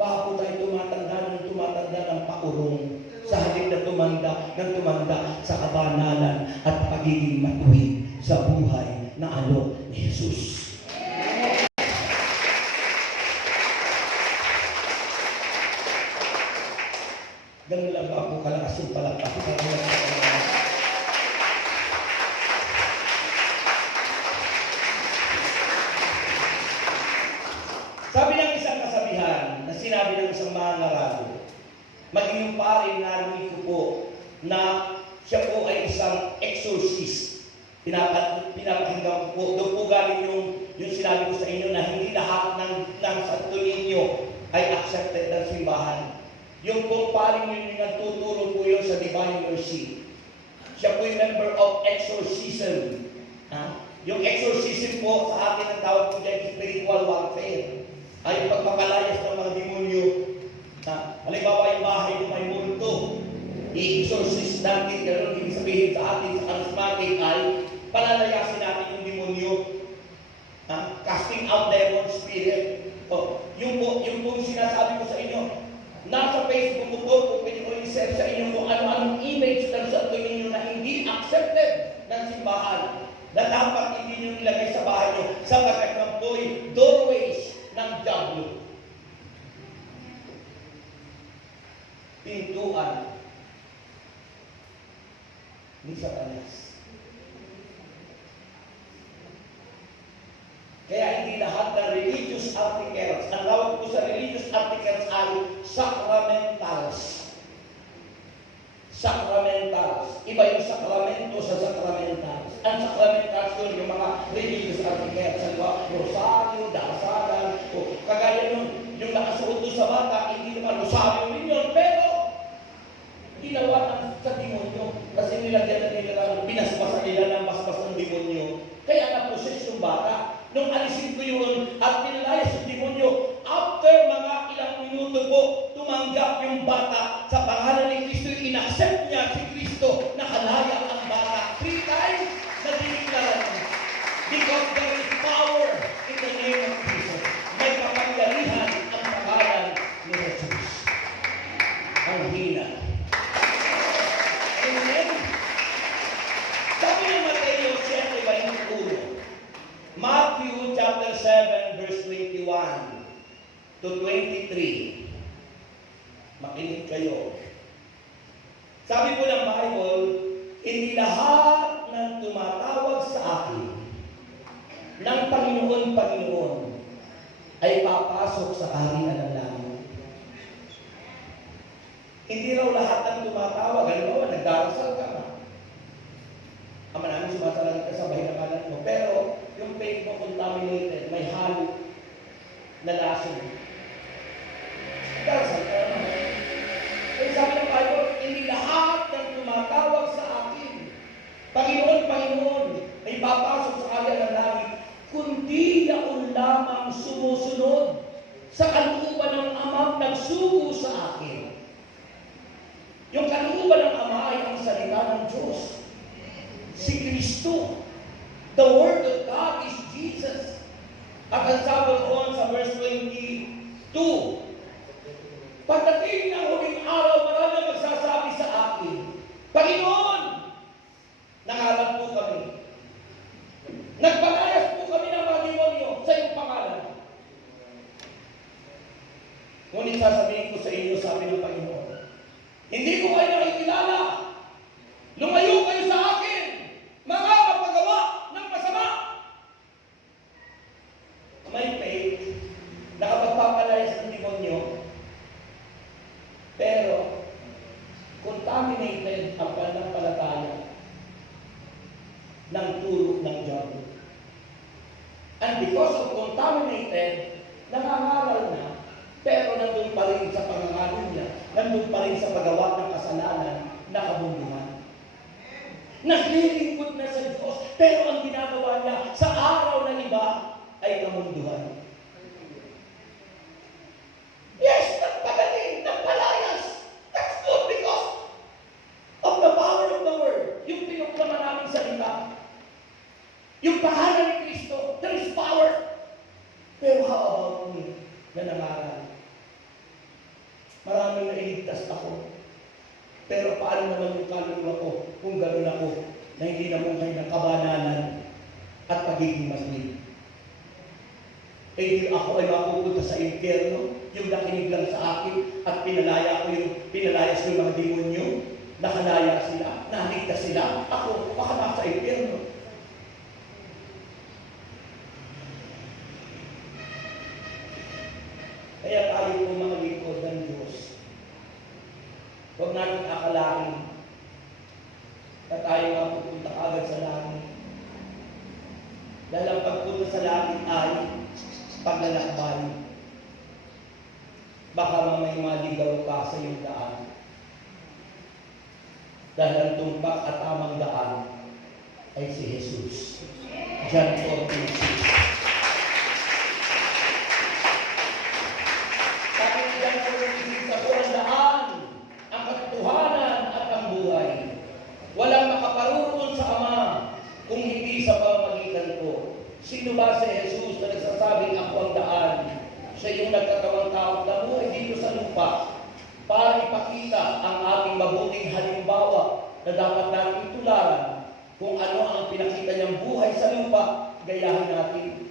Baka po tayo tumatanda ng paurong sa halip na tumanda sa kabanalan at pagiging matuwid sa buhay na alok ni Jesus. Ganun lang ba po kalakas yung palakpak? Sabi ng isang kasabihan na sinabi ng isang mangarado, maging yung pare narinig ko po na siya po ay isang exorcist. Pinapakinggan ko po. Doon po galing yung sinabi ko sa inyo na hindi lahat ng santo ninyo ay accepted ng simbahan. Yung pong paring yun yung nagtuturo po yun sa Divine Mercy. Siya po yung member of exorcism. Yung exorcism po sa atin ang tawag po dyan spiritual warfare. Ay yung pagpapalayas ng mga demonyo. Halimbawa yung bahay ng may multo. I-exorcist natin, gano'n ibig sabihin sa atin sa charismatic ay palalayasin natin yung demonyo. Casting out demon spirit. Yung po sinasabi ko sa inyo, nasa Facebook ko po, kung pwede ko i-share sa inyo kung ano-anong image ng santo ninyo na hindi accepted ng simbahan, na dapat hindi nyo nilagay sa bahay nyo sapagkat ng po'y doorways ng diablo. Pintuan ni Satanas. Kaya hindi lahat ng religious articles, ang tawag ko sa religious articles ay sacramentals. Sacramentals. Iba yung sacramento sa sacramentals. Ang sacramentals yun, yung mga religious articles, rosario, dasalan, kagaya yung nakasuot doon sa bata, hindi naman rosario rin yun, pero ginawa ng sa demonyo. Kasi nilagyan na nila, binasbasan nila ng basbas ng demonyo. Kaya na-possess yung bata. Nung alisin ko yun at pinalayas yung demonyo, after mga ilang minuto po, tumanggap yung bata sa pangalan ni Kristo, inaccept niya si Kristo, nakalaya ang bata. 3 times na diniklara niya. Because there is power in the name of Jesus. May kapangyarihan ang pangalan ni Jesus. Ang hina. Amen? Sabi ng Mateo 7:21, Matthew chapter 7 verse 21 to 23. Makinig kayo. Sabi po ng Bible, hindi lahat ng tumatawag sa akin ng Panginoon, Panginoon ay papasok sa kaharian ng langit. Hindi raw lahat ng tumatawag. Halimbawa, nagdarasal ka na. Ama namin sumasalang ka sa bahay na kanan mo. Pero, yung faith mo contaminated, may halo na lason. Darasal ka naman. Kaya sabi ng Bible, hindi lahat ng tumatawag sa akin, Panginoon, Panginoon, ay papasok sa kaharian ng langit, kundi yaon lamang sumusunod sa kalooban ng Amang nagsugo sa akin. Yung kalooban ng Ama ay ang salita ng Diyos. Si Kristo. The Word of God is Jesus. At ang sabi doon sa verse 22, pagdating ng huling araw, marami magsasabi sa akin, Panginoon, nangalan po kami. Nagpalayas po kami ng mga demonyo sa iyong pangalan. Ngunit sasabihin ko sa inyo, sabi ng Panginoon, hindi ko kayo nakikilala. Lumayo kayo sa akin, mga kapagawa ng masama. May faith, nakapagpapalayas ng demonyo, pero contaminated ang pananampalataya ng turo ng diablo. And because of contaminated, nangangaral na, pero nandun pa rin sa pangangaral sa paggawa ng kasalanan, nakabunduhan. Naglilingkod na sa Diyos, pero ang ginagawa niya sa araw ng iba ay kamunduhan. Yes, nagpagaling, nagpalayas. That's good because of the power of the word. Yung pinuklaman namin salita. Yung pangalan ni Kristo, there is power. Pero how about me na nangaral? Maraming nailigtas ako. Pero paano naman yung kaluluwa ko kung gano'n ako na hindi namungkay ng kabanalan at pagiging maslim? Eh di ako ay mapupunta sa impyerno, yung nakinig lang sa akin at pinalayas ko yung mga demonyo, nakalaya sila, naligtas sila, ako baka nasa impyerno. Kaya tayo po mga lingkod ng Diyos, huwag natin akalain na tayo mapupunta agad sa langit. Dahil ang pagpunta sa langit ay paglalakbay. Baka mamay maligaw ka sa iyong daan. Dahil ang tumpak at tamang daan ay si Jesus. John 14:6. Sabi ni John 14:6, ako ang daan, ang katotohanan at ang buhay. Walang makaparuroon sa Ama kung hindi sa pamamagitan ko. Sino ba si Jesus na nagsasabing ako ang daan? Siya yung nagkatawang tao na buhay dito sa lupa para ipakita ang ating mabuting halimbawa na dapat natin tularan kung ano ang pinakita niyang buhay sa lupa, gayahin natin.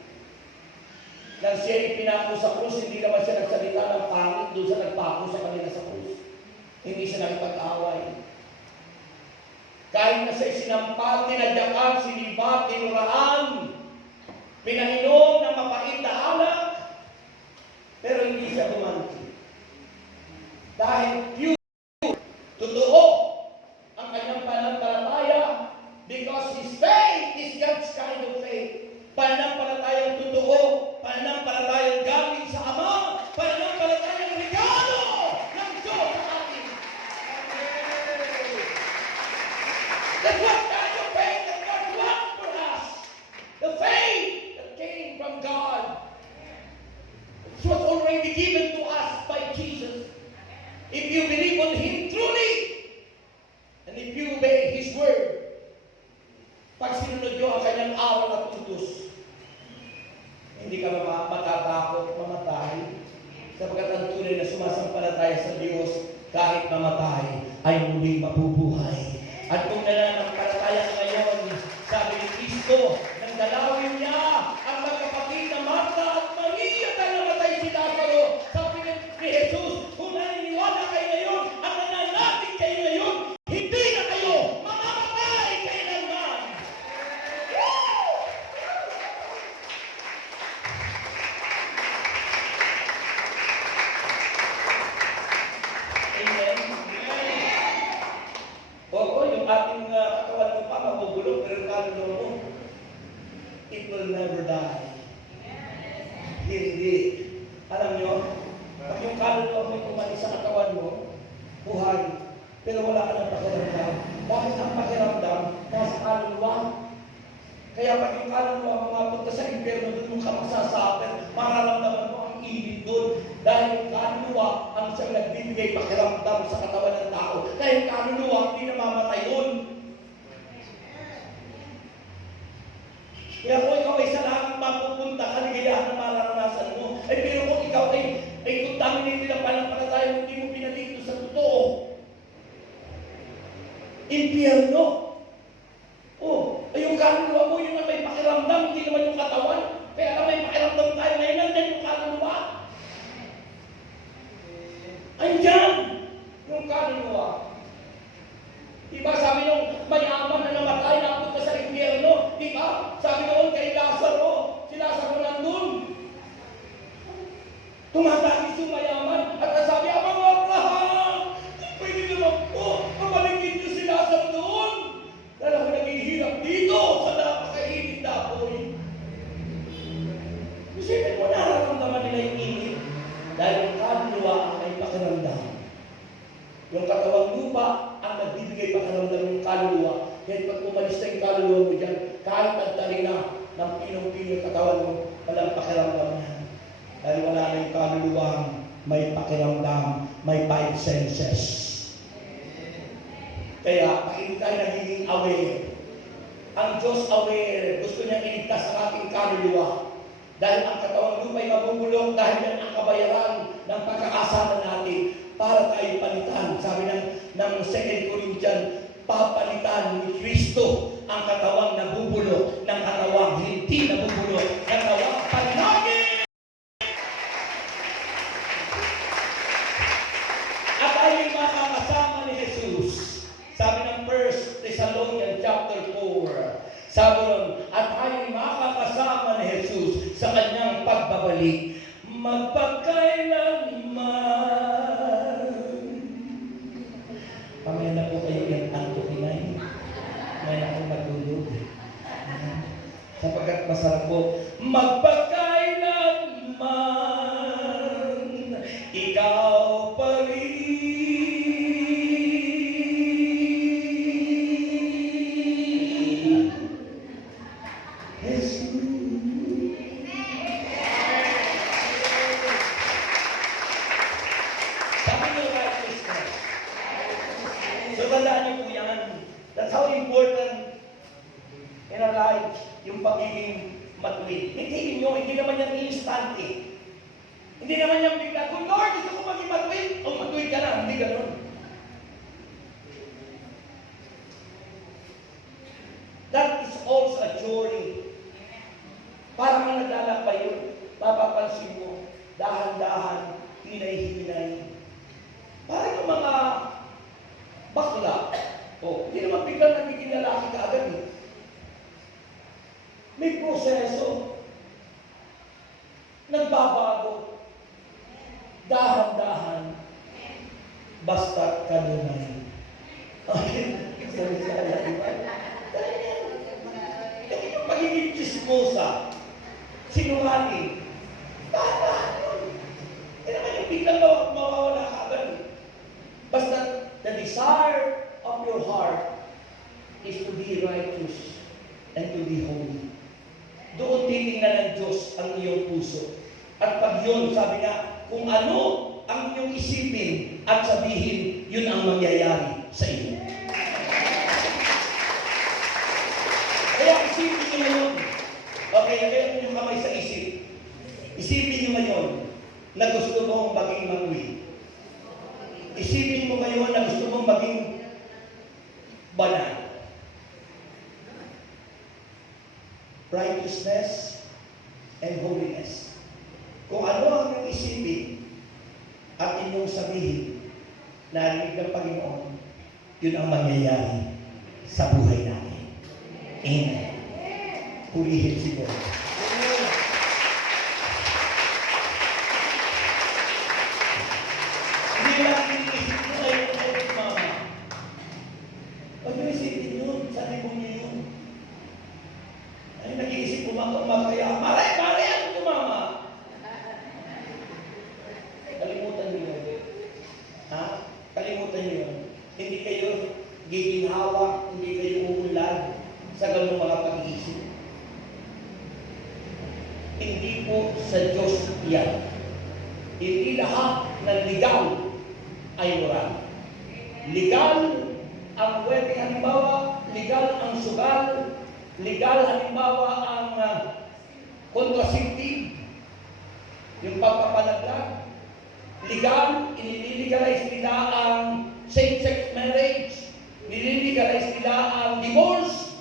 Nang siya ipinako sa krus, hindi naman siya nagsalita ng pangit doon sa nagpako sa kanila sa krus. Hindi siya nakipag-away. Kahit na siya sinampal, tinadyakan, sinibat, tinuraan, pinahinom ng mapait na alak, pero hindi siya gumanti. Dahil pure, totoo ang kanyang pananampalataya because his faith is God's kind of faith. Pananampalatayang totoo, pananampalatayang galing sa Ama, pananampalatayang regalo ng Diyos sa atin. That's what kind of faith that God wants for us. The faith that came from God. It was already given to us by Jesus. If you believe on Him truly, and if you obey His word, pag sinunod nyo ang kanyang aral at utos, hindi ka matatakot mamatay, sapagkat ang tunay na sumasampalataya sa Diyos, kahit mamatay, ay muling mabubuhay. At kung nananampalataya ka ngayon, sabi ni Kristo, nang dalawin niya ang magkapatid na Marta at Maria dahil namatay si Lazaro, sabi ni Jesus, kung naniniwala kayo ngayon at nananalig kayo ngayon, hindi na kayo mamamatay kailanman. Amen. Oo, yung ating katawan mo pa mabubulok, pero kaluluwa mo, it will never die. Hindi. Alam nyo, pag yung kaluluwa mo umalis sa katawan mo, buhay, pero wala ka ng pakiramdam. Bakit ang pakiramdam nasa kaluluwa? Kaya pag yung kaluluwa mo mapunta sa impyerno, doon mo ka masasaper, mararamdaman mo ang init doon. Dahil yung kaluluwa ang siyang nagbibigay pakiramdam sa katawan ng tao. Kaya yung kaluluwa hindi namamatay yun. Kaya kung ikaw ay sa langit mapupunta, kaligayahan na mararanasan mo. Ay pero kung ikaw ay contaminated ang pananampalataya mo, hindi mo pinatito sa totoo. Impyerno. Oh, ay yung kaluluwa mo, yun ang may pakiramdam, hindi naman yung katawan. Kaya na may pakiramdam tayo ngayon, nandiyan yung kaluluwa. Andiyan yung kaluluwa. Diba sabi nung mayaman na namatay, napunta sa impyerno, diba? Sabi noon kay Lazaro, si Lazaro nandun. Tumatagis yung mayaman, at sabi, Abang Abraham, pwede naman po, pabalikin niyo si Lazaro doon. Dahil ako naghihirap dito sa napakainit na apoy. Isipin mo, nararamdaman nila yung init. Dahil yung kaluluwa ay pakiramdam. Yung nagbibigay pakiramdam ng kaluluwa. Kaya pag umalis na yung kaluluwa mo dyan, kahit nagtali na ng pinong-pino yung katawan mo, walang pakiramdam yan. Dahil wala na yung kaluluwang may pakiramdam, may five senses. Kaya, pakita tayo nagiging aware. Ang Diyos aware, gusto niyang iligtas ang ating kaluluwa. Dahil ang katawang lupa'y mabubulok, dahil yan ang kabayaran ng pagkakasama natin para tayo palitan. Sabi ng 2 Corinthians, papalitan ni Kristo ang katawang nabubulok ng katawang hindi nabubulok, katawang panalangin. At tayo'y makakasama ni Jesus. Sabi ng 1 Thessalonians chapter 4, sabi nun, at tayo'y makakasama ni Jesus sa kanyang pagbabalik, magpagkailanman. Pamaya na po kayo yung antukinay. May na akong matulog. Sapagkat masarap po, magpagkailanman, ikaw pa rin. So, tandaan niyo po yan. That's how important in our life, yung pagiging matuwid. Hindi nyo, hindi naman yan instant eh. Hindi naman yan bigla, kung Lord, gusto ko maging matuwid, o matuwid ka na, hindi ganun. That is also a journey. Parang ang naglalakbay yun, mapapansin mo, dahan-dahan, hinay-hinay. Parang yung mga bakla. Hindi naman biglang nagiging lalaki ka agad eh. May proseso. Nagbabago. Dahan-dahan. Basta kanunay. Okay? Sorry, diba? Yung pagiging chismosa, sinungaling, dahan-dahan yun. Hindi naman yung biglang mawawala ka agad eh. Basta the desire of your heart is to be righteous and to be holy. Doon titingnan ng Diyos ang iyong puso. At pag yun, sabi nga, kung ano ang iyong isipin at sabihin, yun ang mangyayari sa iyo. Kaya isipin nyo ngayon. Okay, kaya yung kamay sa isip. Isipin nyo ngayon na gusto mong maging matuwid. Isipin mo ngayon na gusto mong maging banal. Righteousness and holiness. Kung ano ang inyong isipin at inyong sabihin na narinig ng Panginoon, yun ang mangyayari sa buhay natin. Amen. Purihin si God. Hindi lang iniisip mo kayo ng mama. Pag yung isipin yun, sabi mo niyo yun. Ay, nag-iisip ko kaya, mare, ano ito mama? Kalimutan niyo yun. Ha? Kalimutan niyo yun. Hindi kayo giginhawa, hindi kayo uulan sa ganung mga pag-iisip. Hindi po sa Diyos yan. Hindi lahat ng legal ay moral. Legal ang wedding, halimbawa, legal ang sugal, legal halimbawa ang contraceptive, yung pagpapanaglag. Legal, iniligalize nila ang same-sex marriage, nililigalize nila ang divorce.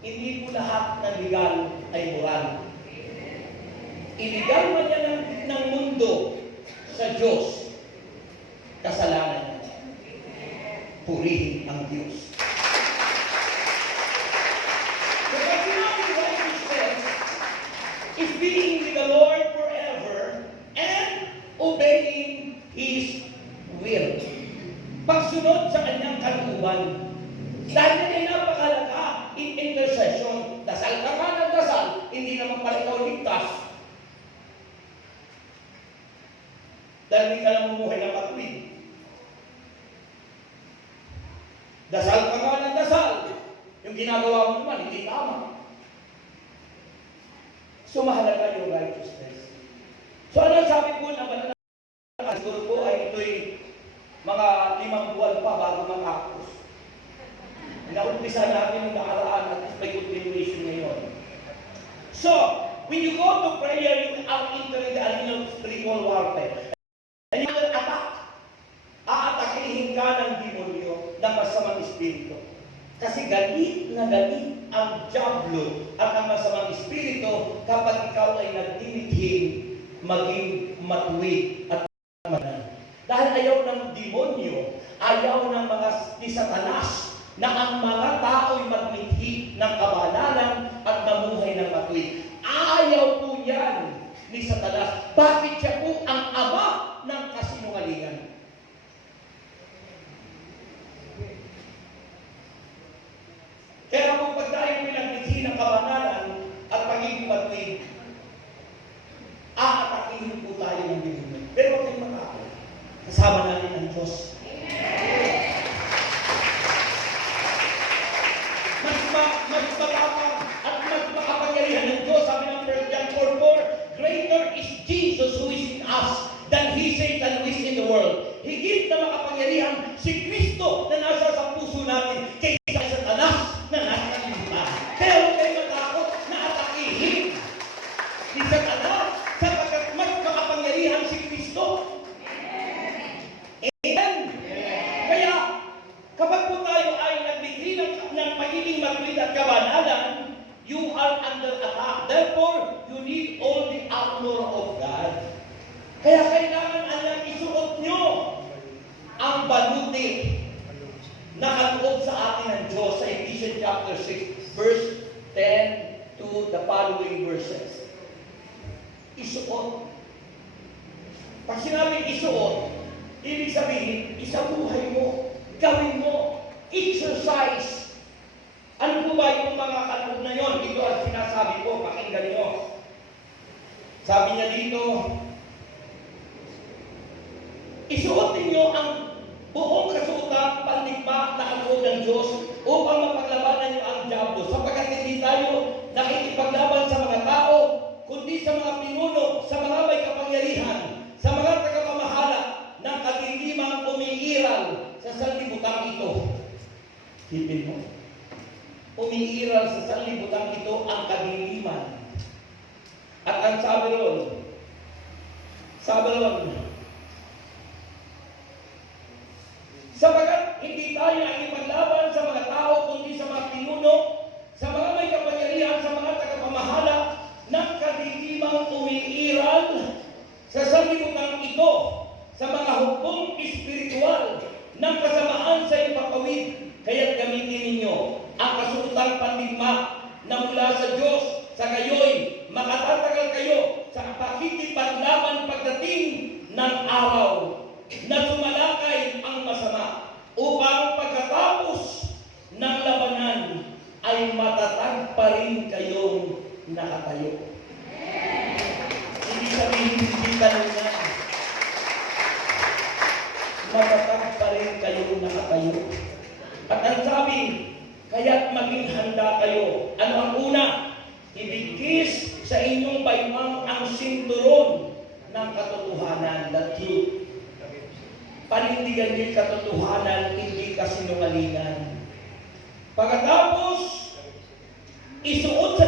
Hindi po lahat ng legal ay moral. Illegal man yan ng mundo sa Diyos, kasalanan niya. Purihin ang Diyos. The economic righteousness is being with the Lord forever and obeying His will. Pagsunod sa kanyang kalooban. Dahil yan ay napakalaga in intercession. Dasal ka pa ng dasal, hindi naman pala ikaw ligtas. Dahil hindi ka lang mumuhay na matuwid. Dasal ka nga ng dasal. Yung ginagawa mo naman, hindi tama. So, mahalaga yung righteousness. So, ano sabi po na banal na siguro po ay ito'y mga 5 buwan pa bago matapos. Naumpisa natin yung nakaraan at may continuation ngayon. So, when you go to prayer, you are entering the arena of spiritual warfare. And you will attack. Aatakihin ka ng demonyo ng masamang espiritu. Kasi galit na galit ang diablo at ang masamang espiritu kapag ikaw ay nagdinitin maging matuwid at manan. Dahil ayaw ng demonyo, ayaw ng mga ni Satanas na ang mga tao'y magmithi ng kabanalan at mamuhay ng matuwid. Ayaw po yan ni Satanas. Bakit siya po ang ama ng kasinungalingan? Kaya kung pag tayo pinagmithi ng kabanalan at pagiging matuwid, aatakihin po tayo ng demonyo. Pero huwag kayong matakot. Kasama natin ang Diyos. Mas matapang at mas makapangyarihan ng Diyos. Sabi ng 1 John 4:4, greater is Jesus who is in us than he Satan who is in the world. Higit na makapangyarihan si Kristo na nasa sa puso natin kaysa sa Satanas na nasa kalimutan. Kaya huwag kayo matakot na atakihin ni Satanas sapagkat mas makapangyarihan si Kristo. Amen? Kaya kapag po tayo ay nagbigay ng pagiging matuwid at kabanalan, you are under attack. Therefore, you need all the armor of God. Kaya kailangan alam, isuot nyo ang baluti na kaloob sa atin ng Diyos sa Ephesians chapter 6, verse 10 to the following verses. Isuot. Pag sinabing isuot, ibig sabihin, isabuhay mo, gawin mo, exercise. Ano po ba yung mga kaloob na yon? Ito ang sinasabi ko, pakinggan nyo. Sabi niya dito, isuot ninyo ang buong kasuotang pandigma na kaloob ng Diyos upang mapaglabanan niyo ang diablo, sapagkat hindi tayo nakikipaglaban sa mga tao, kundi sa mga pinuno, sa mga may kapangyarihan, sa mga tagapamahala ng kadiliman umiiral sa sanlibutan ito. Hipin mo. Umiiral sa sanlibutan ito ang kadiliman. At ang sabi ron, sapagkat hindi tayo nakikipaglaban sa mga tao, kundi sa mga pinuno, sa mga may kapangyarihan, sa mga tagapamahala ng kadiliman umiiral sa sanlibutan ito, sa mga hukbong espiritual ng kasamaan sa ipapawid. Kaya't gamitin ninyo ang kasuotang pandigma na mula sa Diyos, sa gayoy makatatagal kayo sa pakikipaglaban pagdating ng araw na sumalakay ang masama, upang pagkatapos ng labanan ay matatag pa rin kayong nakatayo. Hindi sabihin hindi kanina, matatag pa rin kayong nakatayo. At ang sabi, kaya't maging handa kayo. Ano ang una? Ibigkis sa inyong baywang ang sinturon ng katotohanan, the truth. Panindigan niyo katotohanan, hindi kasinungalingan. Pagkatapos, isuot sa